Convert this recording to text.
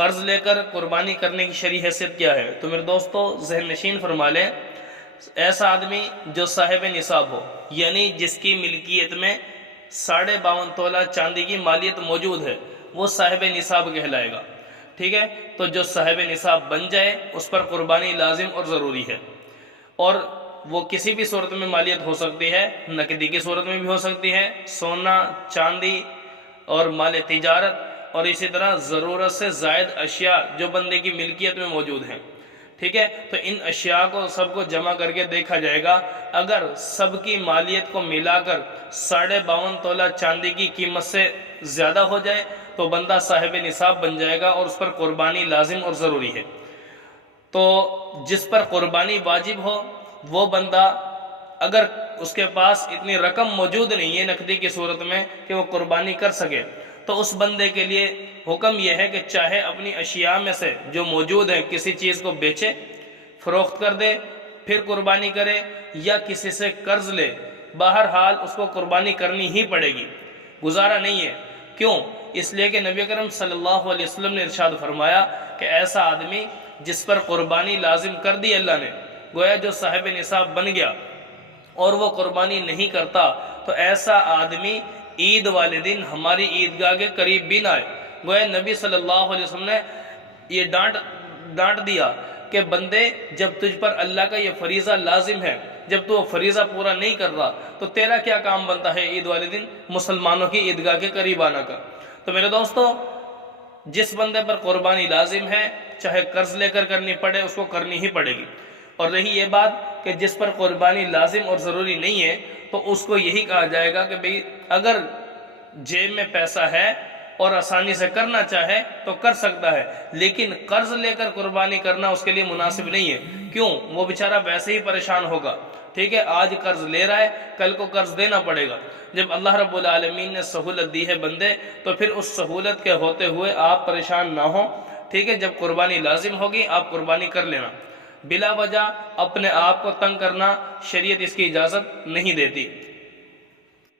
قرض لے کر قربانی کرنے کی شرعی حیثیت کیا ہے؟ تو میرے دوستو ذہن نشین فرما لیں، ایسا آدمی جو صاحب نصاب ہو، یعنی جس کی ملکیت میں 52.5 تولہ چاندی کی مالیت موجود ہے، وہ صاحب نصاب کہلائے گا۔ ٹھیک ہے، تو جو صاحب نصاب بن جائے اس پر قربانی لازم اور ضروری ہے، اور وہ کسی بھی صورت میں مالیت ہو سکتی ہے، نقدی کی صورت میں بھی ہو سکتی ہے، سونا چاندی اور مال تجارت، اور اسی طرح ضرورت سے زائد اشیاء جو بندے کی ملکیت میں موجود ہیں۔ ٹھیک ہے، تو ان اشیاء کو سب کو جمع کر کے دیکھا جائے گا، اگر سب کی مالیت کو ملا کر 52.5 تولہ چاندی کی قیمت سے زیادہ ہو جائے تو بندہ صاحب نصاب بن جائے گا اور اس پر قربانی لازم اور ضروری ہے۔ تو جس پر قربانی واجب ہو وہ بندہ، اگر اس کے پاس اتنی رقم موجود نہیں ہے نقدی کی صورت میں کہ وہ قربانی کر سکے، تو اس بندے کے لیے حکم یہ ہے کہ چاہے اپنی اشیاء میں سے جو موجود ہے کسی چیز کو بیچے، فروخت کر دے، پھر قربانی کرے، یا کسی سے قرض لے، بہرحال اس کو قربانی کرنی ہی پڑے گی، گزارا نہیں ہے۔ کیوں؟ اس لیے کہ نبی اکرم صلی اللہ علیہ وسلم نے ارشاد فرمایا کہ ایسا آدمی جس پر قربانی لازم کر دی اللہ نے، گویا جو صاحب نصاب بن گیا اور وہ قربانی نہیں کرتا، تو ایسا آدمی عید والے دن ہماری عیدگاہ کے قریب بھی نہ آئے۔ گویا نبی صلی اللہ علیہ وسلم نے یہ ڈانٹ دیا کہ بندے، جب تجھ پر اللہ کا یہ فریضہ لازم ہے، جب تو وہ فریضہ پورا نہیں کر رہا تو تیرا کیا کام بنتا ہے عید والے دن مسلمانوں کی عیدگاہ کے قریب آنا کا؟ تو میرے دوستو، جس بندے پر قربانی لازم ہے چاہے قرض لے کر کرنی پڑے، اس کو کرنی ہی پڑے گی۔ اور رہی یہ بات کہ جس پر قربانی لازم اور ضروری نہیں ہے، تو اس کو یہی کہا جائے گا کہ بھئی اگر جیب میں پیسہ ہے اور آسانی سے کرنا چاہے تو کر سکتا ہے، لیکن قرض لے کر قربانی کرنا اس کے لیے مناسب نہیں ہے۔ کیوں؟ وہ بیچارہ ویسے ہی پریشان ہوگا۔ ٹھیک ہے، آج قرض لے رہا ہے، کل کو قرض دینا پڑے گا۔ جب اللہ رب العالمین نے سہولت دی ہے بندے، تو پھر اس سہولت کے ہوتے ہوئے آپ پریشان نہ ہوں۔ ٹھیک ہے، جب قربانی لازم ہوگی آپ قربانی کر لینا، بلا وجہ اپنے آپ کو تنگ کرنا شریعت اس کی اجازت نہیں دیتی۔